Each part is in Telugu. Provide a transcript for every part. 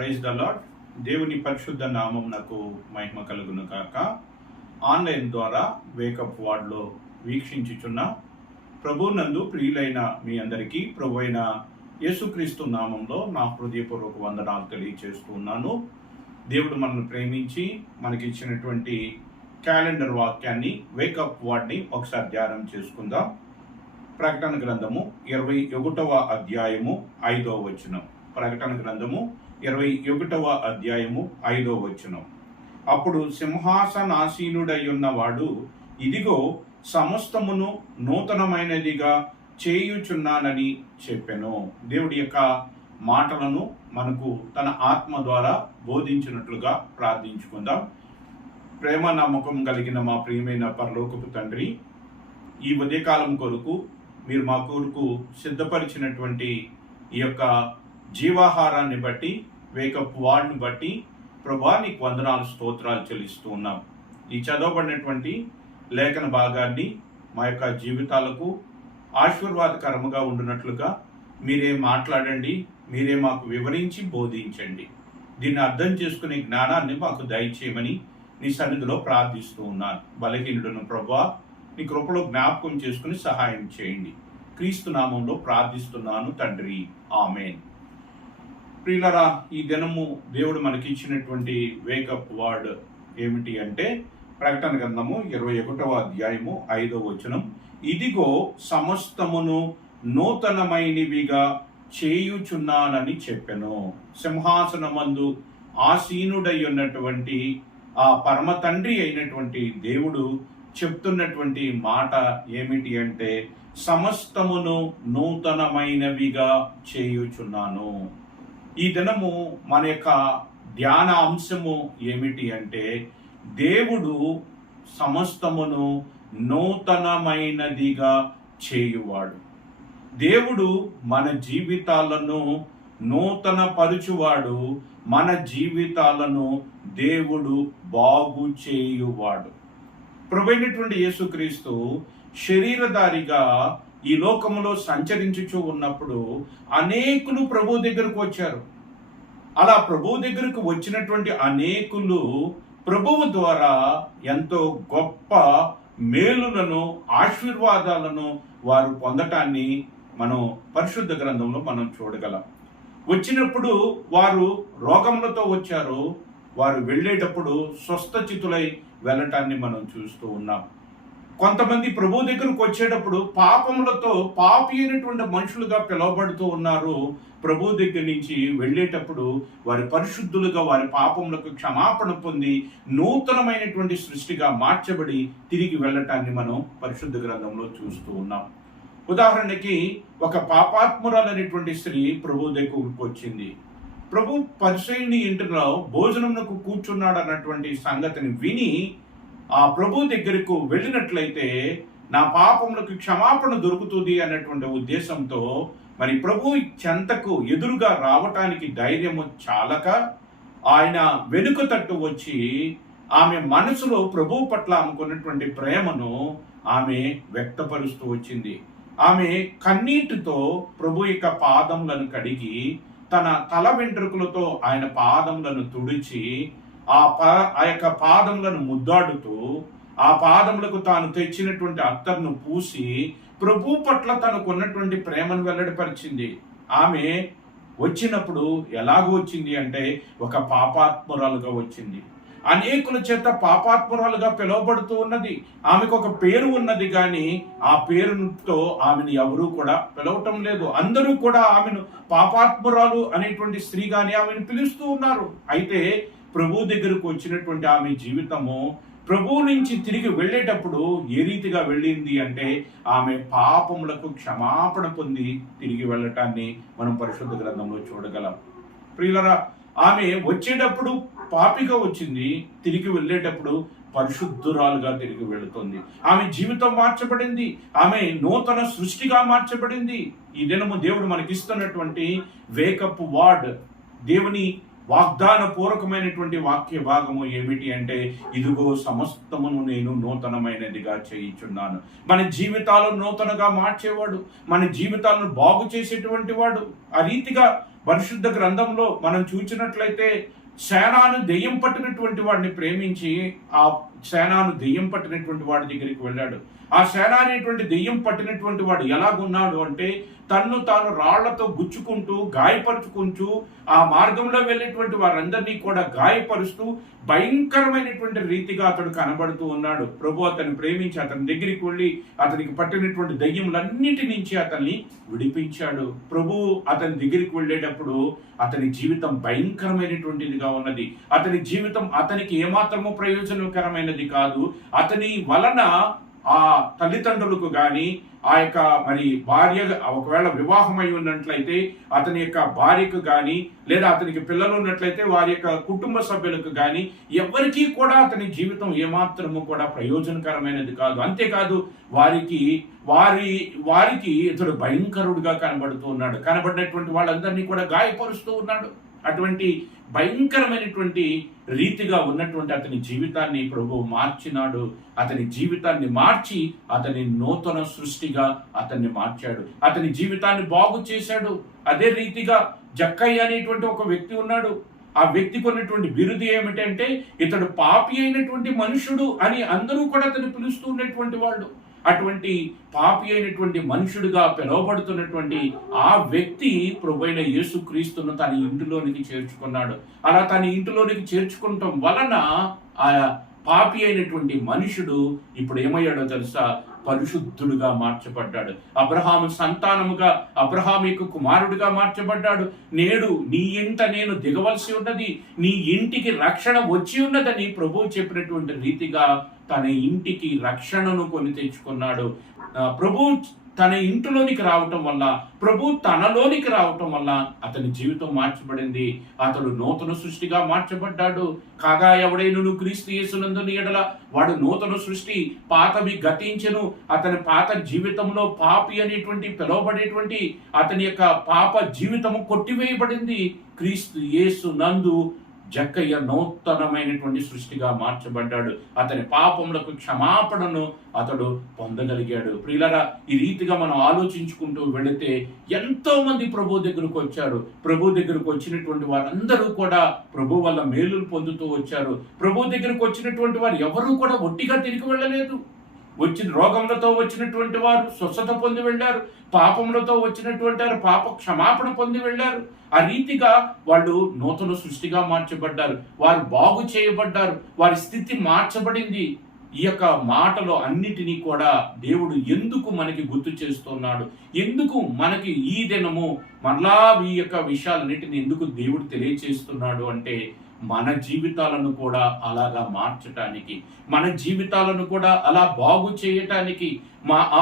Praise the lord. దేవుని పరిశుద్ధ నామం నాకు మహిమ కలుగును కాక. ఆన్లైన్ ద్వారా వేకప్ వార్డ్లో వీక్షించుచున్న ప్రభునందు ప్రియులైన మీ అందరికీ ప్రభు అయిన యేసుక్రీస్తు నామంలో నా హృదయపూర్వక వందనాలు తెలియజేస్తూ ఉన్నాను. దేవుడు మనల్ని ప్రేమించి మనకి ఇచ్చినటువంటి క్యాలెండర్ వాక్యాన్ని వేకప్ వార్డ్ని ఒకసారి ధ్యానం చేసుకుందాం. ప్రకటన గ్రంథము 21వ అధ్యాయము 5వ వచనం. ప్రకటన గ్రంథము 21వ అధ్యాయము 5వ వచనం. అప్పుడు సింహాసనాసీనుడై ఉన్నవాడు, ఇదిగో సమస్తమును నూతనమైనదిగా చేయుచున్నానని చెప్పెను. దేవుడి యొక్క మాటలను మనకు తన ఆత్మ ద్వారా బోధించినట్లుగా ప్రార్థించుకుందాం. ప్రేమ నమ్మకం కలిగిన మా ప్రియమైన పరలోకపు తండ్రి, ఈ ఉదయకాలం కొరకు మీరు మా కొరకు సిద్ధపరిచినటువంటి ఈ యొక్క జీవాహారాన్ని బట్టి, వేకప్ వార్డ్ని బట్టి ప్రభా నీకు వందనాలు, స్తోత్రాలు చెల్లిస్తూ ఉన్నాం. ఈ చదవబడినటువంటి లేఖన భాగాన్ని మా యొక్క జీవితాలకు ఆశీర్వాదకరముగా ఉండునట్లుగా మీరే మాట్లాడండి, మీరే మాకు వివరించి బోధించండి. దీన్ని అర్థం చేసుకునే జ్ఞానాన్ని మాకు దయచేయమని నీ సన్నిధిలో ప్రార్థిస్తూ ఉన్నాను. బలహీనుడును ప్రభా, నీ కృపలో జ్ఞాపకం చేసుకుని సహాయం చేయండి. క్రీస్తు నామంలో ప్రార్థిస్తున్నాను తండ్రి, ఆమేన్. ప్రియులరా, ఈ దినము దేవుడు మనకిచ్చినటువంటి వేకప్ వర్డ్ ఏమిటి అంటే ప్రకటన గ్రంథము 21వ అధ్యాయము 5వ వచనం. ఇదిగో సమస్తమును నూతనమైనవిగా చేయుచున్నానని చెప్పెను. సింహాసనమందు ఆసీనుడై ఉన్నటువంటి ఆ పరమ తండ్రి అయినటువంటి దేవుడు చెప్తున్నటువంటి మాట ఏమిటి అంటే సమస్తమును నూతనమైనవిగా చేయుచున్నాను. ఈ దినము మన యొక్క ధ్యాన అంశము ఏమిటి అంటే దేవుడు సమస్తమును నూతనమైనదిగా చేయువాడు. దేవుడు మన జీవితాలను నూతన పరుచువాడు. మన జీవితాలను దేవుడు బాగు చేయువాడు. ప్రభువైనటువంటి యేసుక్రీస్తు శరీరధారిగా ఈ లోకములో సంచరించుచూ ఉన్నప్పుడు అనేకులు ప్రభు దగ్గరకు వచ్చారు. అలా ప్రభు దగ్గరకు వచ్చినటువంటి అనేకులు ప్రభువు ద్వారా ఎంతో గొప్ప మేలులను, ఆశీర్వాదాలను వారు పొందటాన్ని మనం పరిశుద్ధ గ్రంథంలో మనం చూడగలం. వచ్చినప్పుడు వారు రోగములతో వచ్చారు. వారు వెళ్ళేటప్పుడు స్వస్థచితులై వెళ్ళటాన్ని మనం చూస్తూ ఉన్నాం. కొంతమంది ప్రభు దగ్గరకు వచ్చేటప్పుడు పాపములతో పాపి అయినటువంటి మనుషులుగా పిలువబడుతూ ఉన్నారు. ప్రభు దగ్గర నుంచి వెళ్ళేటప్పుడు వారి పరిశుద్ధులుగా, వారి పాపములకు క్షమాపణ పొంది నూతనమైనటువంటి సృష్టిగా మార్చబడి తిరిగి వెళ్ళటాన్ని మనం పరిశుద్ధ గ్రంథంలో చూస్తూ ఉన్నాం. ఉదాహరణకి ఒక పాపాత్మురాలైనటువంటి స్త్రీ ప్రభు దగ్గరకు వచ్చింది. ప్రభు పరిసయ్యుని ఇంటిలో భోజనమునకు కూర్చున్నాడు అన్నటువంటి సంగతిని విని ఆ ప్రభు దగ్గరకు వెళ్ళినట్లయితే నా పాపములకు క్షమాపణ దొరుకుతుంది అన్నటువంటి ఉద్దేశంతో మరి ప్రభు చెంతకు ఎదురుగా రావటానికి ధైర్యము చాలక ఆయన వెనుక తట్టు వచ్చి ఆమె మనసులో ప్రభు పట్ల ఆమెకున్నటువంటి ప్రేమను ఆమె వ్యక్తపరుస్తూ వచ్చింది. ఆమె కన్నీటితో ప్రభు యొక్క పాదములను కడిగి తన తల వెంట్రుకలతో ఆయన పాదములను తుడిచి ఆ యొక్క పాదములను ముద్దాడుతూ ఆ పాదములకు తాను తెచ్చినటువంటి అత్తర్ను పూసి ప్రభు పట్ల తనకున్నటువంటి ప్రేమను వెల్లడిపరిచింది. ఆమె వచ్చినప్పుడు ఎలాగో వచ్చింది అంటే ఒక పాపాత్మురాలుగా వచ్చింది. అనేకుల చేత పాపాత్మురాలుగా పిలువబడుతూ ఉన్నది. ఆమెకు ఒక పేరు ఉన్నది, కానీ ఆ పేరుతో ఆమెను ఎవరూ కూడా పిలవటం లేదు. అందరూ కూడా ఆమెను పాపాత్మురాలు అనేటువంటి స్త్రీగానే ఆమెను పిలుస్తూ ఉన్నారు. అయితే ప్రభు దగ్గరకు వచ్చినటువంటి ఆమె జీవితము ప్రభు నుంచి తిరిగి వెళ్ళేటప్పుడు ఏ రీతిగా వెళ్ళింది అంటే ఆమె పాపములకు క్షమాపణ పొంది తిరిగి వెళ్ళటాన్ని మనం పరిశుద్ధ గ్రంథంలో చూడగలం. ప్రియులరా, ఆమె వచ్చేటప్పుడు పాపిగా వచ్చింది, తిరిగి వెళ్ళేటప్పుడు పరిశుద్ధురాలుగా తిరిగి వెళుతుంది. ఆమె జీవితం మార్చబడింది, ఆమె నూతన సృష్టిగా మార్చబడింది. ఈ దినము దేవుడు మనకిస్తున్నటువంటి వేకప్ వార్డ్, దేవుని వాగ్దాన పూర్వకమైనటువంటి వాక్య భాగము ఏమిటి అంటే ఇదిగో సమస్తమును నేను నూతనమైనదిగా చేయుచున్నాను. మన జీవితాలను నూతనగా మార్చేవాడు, మన జీవితాలను బాగు చేసేటువంటి వాడు. ఆ రీతిగా పరిశుద్ధ గ్రంథంలో మనం చూసినట్లయితే సేనాను దెయ్యం పట్టినటువంటి వాడిని ప్రేమించి ఆ సేనాను దెయ్యం పట్టినటువంటి వాడి దగ్గరికి వెళ్ళాడు. ఆ సేన అనేటువంటి దెయ్యం పట్టినటువంటి వాడు ఎలాగున్నాడు అంటే తన్ను తాను రాళ్లతో గుచ్చుకుంటూ గాయపరుచుకుంటూ ఆ మార్గంలో వెళ్ళేటువంటి వారందరినీ కూడా గాయపరుస్తూ భయంకరమైనటువంటి రీతిగా అతడు కనబడుతూ ఉన్నాడు. ప్రభు అతన్ని ప్రేమించి అతని దగ్గరికి వెళ్ళి అతనికి పట్టినటువంటి దయ్యములన్నిటి నుంచి అతన్ని విడిపించాడు. ప్రభు అతని దగ్గరికి వెళ్ళేటప్పుడు అతని జీవితం భయంకరమైనటువంటిదిగా ఉన్నది. అతని జీవితం అతనికి ఏమాత్రము ప్రయోజనకరమైనది కాదు. అతని వలన ఆ తల్లిదండ్రులకు కానీ ఆ యొక్క మరి భార్య ఒకవేళ వివాహమై ఉన్నట్లయితే అతని యొక్క భార్యకు కానీ లేదా అతనికి పిల్లలు ఉన్నట్లయితే వారి యొక్క కుటుంబ సభ్యులకు కానీ ఎవరికీ కూడా అతని జీవితం ఏమాత్రము కూడా ప్రయోజనకరమైనది కాదు. అంతేకాదు వారికి ఇతడు భయంకరుడుగా కనబడుతూ ఉన్నాడు. కనబడినటువంటి వాళ్ళందరినీ కూడా గాయపరుస్తూ ఉన్నాడు. అటువంటి భయంకరమైనటువంటి రీతిగా ఉన్నటువంటి అతని జీవితాన్ని ప్రభువు మార్చినాడు. అతని జీవితాన్ని మార్చి అతని నూతన సృష్టిగా అతన్ని మార్చాడు. అతని జీవితాన్ని బాగు చేశాడు. అదే రీతిగా జక్కయ్య అనేటువంటి ఒక వ్యక్తి ఉన్నాడు. ఆ వ్యక్తికి ఉన్నటువంటి బిరుదు ఏమిటంటే ఇతడు పాపి అయినటువంటి మనుషుడు అని అందరూ కూడా అతను పిలుస్తూ ఉన్నటువంటి వాళ్ళు. అటువంటి పాపి అయినటువంటి మనుషుడిగా పిలువబడుతున్నటువంటి ఆ వ్యక్తి ప్రభువైన యేసుక్రీస్తును తన ఇంటిలోనికి చేర్చుకున్నాడు. అలా తన ఇంటిలోనికి చేర్చుకోవటం వలన ఆ పాపి అయినటువంటి మనుషుడు ఇప్పుడు ఏమయ్యాడో తెలుసా? పరిశుద్ధుడుగా మార్చబడ్డాడు. అబ్రహాము సంతానముగా అబ్రహాము యొక్క కుమారుడిగా మార్చబడ్డాడు. నేడు నీ ఇంట నేను దిగవలసి ఉన్నది, నీ ఇంటికి రక్షణ వచ్చి ఉన్నదని ప్రభువు చెప్పినటువంటి రీతిగా తన ఇంటికి రక్షణను కొని తెచ్చుకున్నాడు. ప్రభు తన ఇంటిలోనికి రావటం వల్ల, ప్రభు తనలోనికి రావటం వల్ల అతని జీవితం మార్చబడింది. అతడు నూతన సృష్టిగా మార్చబడ్డాడు. కాగా ఎవడైనను క్రీస్తు యేసునందుని ఎడల వాడు నూతన సృష్టి, పాతవి గతించెను. అతని పాత జీవితంలో పాపి అనేటువంటి పిలువబడేటువంటి అతని యొక్క పాప జీవితము కొట్టివేయబడింది. క్రీస్తు యేసు నందు జక్కయ్య నూతనమైనటువంటి సృష్టిగా మార్చబడ్డాడు. అతని పాపములకు క్షమాపణను అతడు పొందగలిగాడు. ప్రియులారా, ఈ రీతిగా మనం ఆలోచించుకుంటూ వెళితే ఎంతో మంది ప్రభు దగ్గరకు వచ్చారు. ప్రభు దగ్గరకు వచ్చినటువంటి వారందరూ కూడా ప్రభు వల్ల మేలులు పొందుతూ వచ్చారు. ప్రభు దగ్గరకు వచ్చినటువంటి వారు ఎవరూ కూడా ఒట్టిగా తిరిగి వెళ్ళలేదు. రోగములతో వచ్చినటువంటి వారు స్వస్థత పొంది వెళ్ళారు. పాపములతో వచ్చినటువంటి వారు పాప క్షమాపణ పొంది వెళ్ళారు. ఆ రీతిగా వాళ్ళు నూతన సృష్టిగా మార్చబడ్డారు. వారు బాగు చేయబడ్డారు. వారి స్థితి మార్చబడింది. ఈ యొక్క మాటలో అన్నిటినీ కూడా దేవుడు ఎందుకు మనకి గుర్తు చేస్తున్నాడు, ఎందుకు మనకి ఈ దినము మరలా ఈ యొక్క విషయాలన్నిటిని ఎందుకు దేవుడు తెలియచేస్తున్నాడు అంటే మన జీవితాలను కూడా అలాగా మార్చటానికి, మన జీవితాలను కూడా అలా బాగు చేయటానికి.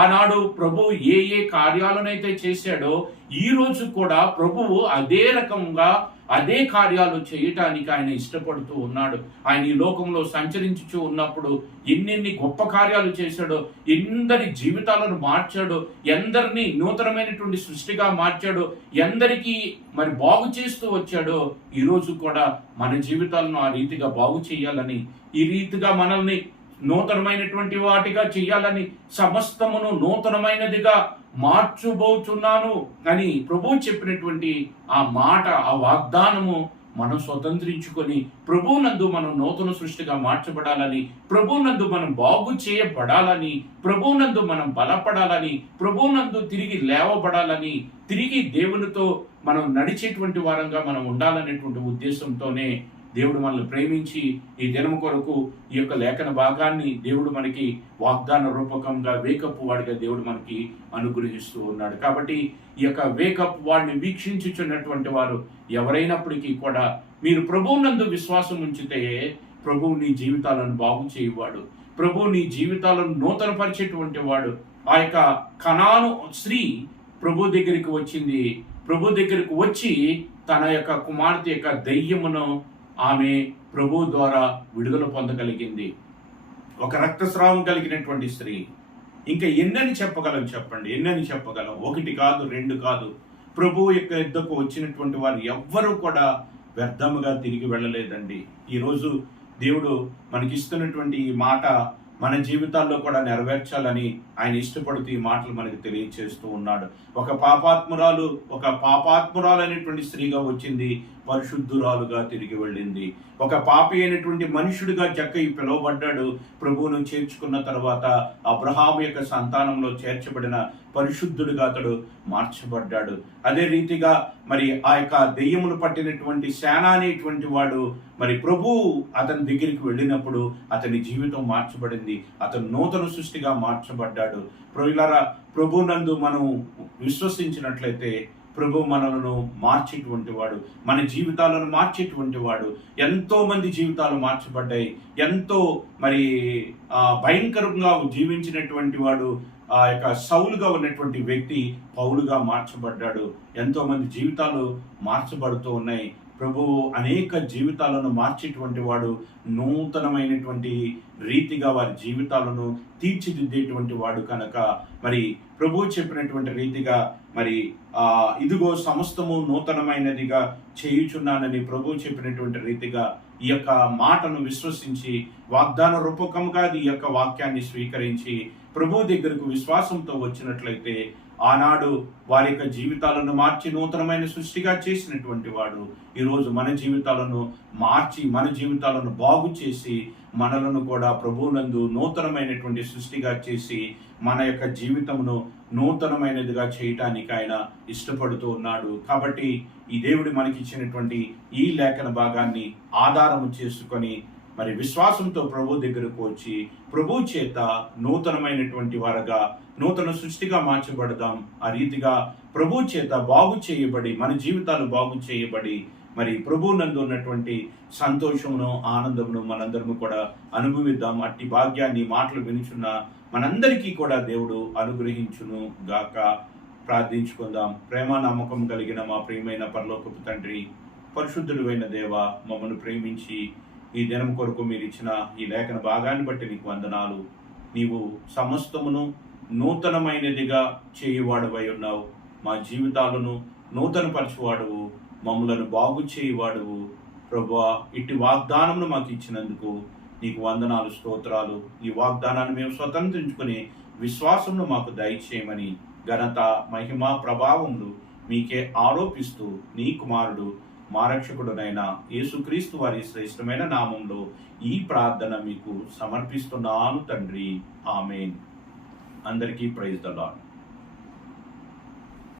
ఆనాడు ప్రభువు ఏ కార్యాలనైతే చేశాడో ఈ రోజు కూడా ప్రభువు అదే రకంగా అదే కార్యాలు చేయటానికి ఆయన ఇష్టపడుతూ ఉన్నాడు. ఆయన ఈ లోకంలో సంచరించుచూ ఉన్నప్పుడు ఎన్నెన్ని గొప్ప కార్యాలు చేశాడో, ఎందరి జీవితాలను మార్చాడో, ఎందరినీ నూతనమైనటువంటి సృష్టిగా మార్చాడో, ఎందరికీ మరి బాగు చేస్తూ వచ్చాడో, ఈరోజు కూడా మన జీవితాలను ఆ రీతిగా బాగు చేయాలని, ఈ రీతిగా మనల్ని నూతనమైనటువంటి వాటిగా చెయ్యాలని, సమస్తమును నూతనమైనదిగా మార్చుబోతున్నాను అని ప్రభువు చెప్పినటువంటి ఆ మాట, ఆ వాగ్దానము మనం స్వతంత్రించుకొని ప్రభువునందు మనం నూతన సృష్టిగా మార్చబడాలని, ప్రభువునందు మనం బాగు చేయబడాలని, ప్రభువునందు మనం బలపడాలని, ప్రభువునందు తిరిగి లేవబడాలని, తిరిగి దేవునితో మనం నడిచేటువంటి వారంగా మనం ఉండాలనేటువంటి ఉద్దేశంతోనే దేవుడు మనల్ని ప్రేమించి ఈ దినము కొరకు ఈ యొక్క లేఖన భాగాన్ని దేవుడు మనకి వాగ్దాన రూపకంగా వేకప్ వాడిగా దేవుడు మనకి అనుగ్రహిస్తూ ఉన్నాడు. కాబట్టి ఈ యొక్క వేకప్ వాడిని వీక్షించుచున్నటువంటి వారు ఎవరైనప్పటికీ కూడా మీరు ప్రభువునందు విశ్వాసం ఉంచితే ప్రభువు నీ జీవితాలను బాగు చేయవాడు. ప్రభువు నీ జీవితాలను నూతనపరిచేటువంటి వాడు. ఆ యొక్క కనాను స్త్రీ ప్రభు దగ్గరికి వచ్చింది. ప్రభు దగ్గరికి వచ్చి తన యొక్క కుమార్తె యొక్క దయ్యమును ఆమె ప్రభు ద్వారా విడుదల పొందగలిగింది. ఒక రక్తస్రావం కలిగినటువంటి స్త్రీ. ఇంకా ఎన్నని చెప్పగలం చెప్పండి, ఎన్నని చెప్పగలం? ఒకటి కాదు, రెండు కాదు. ప్రభువు యొక్క యుద్ధకు వచ్చినటువంటి వారు ఎవ్వరూ కూడా వ్యర్థముగా తిరిగి వెళ్ళలేదండి. ఈరోజు దేవుడు మనకిస్తున్నటువంటి ఈ మాట మన జీవితాల్లో కూడా నెరవేర్చాలని ఆయన ఇష్టపడుతూ ఈ మాటలు మనకు తెలియచేస్తూ ఉన్నాడు. ఒక పాపాత్మురాలు అనేటువంటి స్త్రీగా వచ్చింది, పరిశుద్ధురాలుగా తిరిగి వెళ్ళింది. ఒక పాపి అయినటువంటి మనుషుడిగా జక్కయ్య పిలువబడ్డాడు. ప్రభువును చేర్చుకున్న తర్వాత అబ్రహాము యొక్క సంతానంలో చేర్చబడిన పరిశుద్ధుడిగా అతడు మార్చబడ్డాడు. అదే రీతిగా మరి ఆ యొక్క దెయ్యములు పట్టినటువంటి సేన అనేటువంటి వాడు మరి ప్రభువు అతని దగ్గరికి వెళ్ళినప్పుడు అతని జీవితం మార్చబడింది. అతను నూతన సృష్టిగా మార్చబడ్డాడు. ప్రియులారా, ప్రభునందు మనం విశ్వసించినట్లయితే ప్రభు మనలను మార్చేటువంటి వాడు, మన జీవితాలను మార్చేటువంటి వాడు. ఎంతో మంది జీవితాలు మార్చబడ్డాయి. ఎంతో మరి భయంకరంగా జీవించినటువంటి వాడు ఆ యొక్క సౌలుగా ఉన్నటువంటి వ్యక్తి పౌలుగా మార్చబడ్డాడు. ఎంతో మంది జీవితాలు మార్చబడుతూ ఉన్నాయి. ప్రభువు అనేక జీవితాలను మార్చేటువంటి వాడు, నూతనమైనటువంటి రీతిగా వారి జీవితాలను తీర్చిదిద్దేటువంటి వాడు కనుక మరి ప్రభువు చెప్పినటువంటి రీతిగా మరి ఇదిగో సమస్తము నూతనమైనదిగా చేయుచున్నానని ప్రభువు చెప్పినటువంటి రీతిగా ఈ యొక్క మాటను విశ్వసించి వాగ్దాన రూపకంగా ఈ యొక్క వాక్యాన్ని స్వీకరించి ప్రభు దగ్గరకు విశ్వాసంతో వచ్చినట్లయితే ఆనాడు వారి యొక్క జీవితాలను మార్చి నూతనమైన సృష్టిగా చేసినటువంటి వాడు ఈరోజు మన జీవితాలను మార్చి మన జీవితాలను బాగు చేసి మనలను కూడా ప్రభువునందు నూతనమైనటువంటి సృష్టిగా చేసి మన యొక్క జీవితమును నూతనమైనదిగా చేయటానికి ఆయన ఇష్టపడుతూ ఉన్నాడు. కాబట్టి ఈ దేవుడు మనకి ఇచ్చినటువంటి ఈ లేఖన భాగాన్ని ఆధారము చేసుకొని మరి విశ్వాసంతో ప్రభు దగ్గరకు వచ్చి ప్రభు చేత నూతనమైనటువంటి వారుగా నూతన సృష్టిగా మార్చబడదాం. ఆ రీతిగా ప్రభు చేత బాగు చేయబడి మన జీవితాలు బాగు చేయబడి మరి ప్రభు నందు ఉన్నటువంటి సంతోషమును ఆనందమును మనందరము కూడా అనుభవిద్దాం. అట్టి భాగ్యాన్ని మాటలు వినుచున్న మనందరికీ కూడా దేవుడు అనుగ్రహించును గాక. ప్రార్థించుకుందాం. ప్రేమ నమ్మకం కలిగిన మా ప్రియమైన పరలోకపు తండ్రి, పరిశుద్ధుడైన దేవ, మమ్మల్ని ప్రేమించి ఈ దినం కొరకు మీరు ఇచ్చిన ఈ లేఖన భాగాన్ని బట్టి నీకు వందనాలు. నీవు సమస్తమును నూతనమైనదిగా చేయువాడువై ఉన్నావు. మా జీవితాలను నూతనపరచువాడువు, మమ్మలను బాగు చేయువాడువు. ప్రభువా, ఇట్టి వాగ్దానమును మాకు ఇచ్చినందుకు నీకు వందనాలు, స్తోత్రాలు. ఈ వాగ్దానాన్ని మేము స్వతంత్రించుకుని విశ్వాసమును మాకు దయచేయమని ఘనత, మహిమ, ప్రభావములు మీకే ఆరోపిస్తూ నీ కుమారుడు మా రక్షకుడునైన యేసుక్రీస్తు వారి శ్రేష్టమైన నామంలో ఈ ప్రార్థన మీకు సమర్పిస్తున్నాను తండ్రి. ఆమేన్. అందరికీ ప్రైజ్ ద లార్డ్.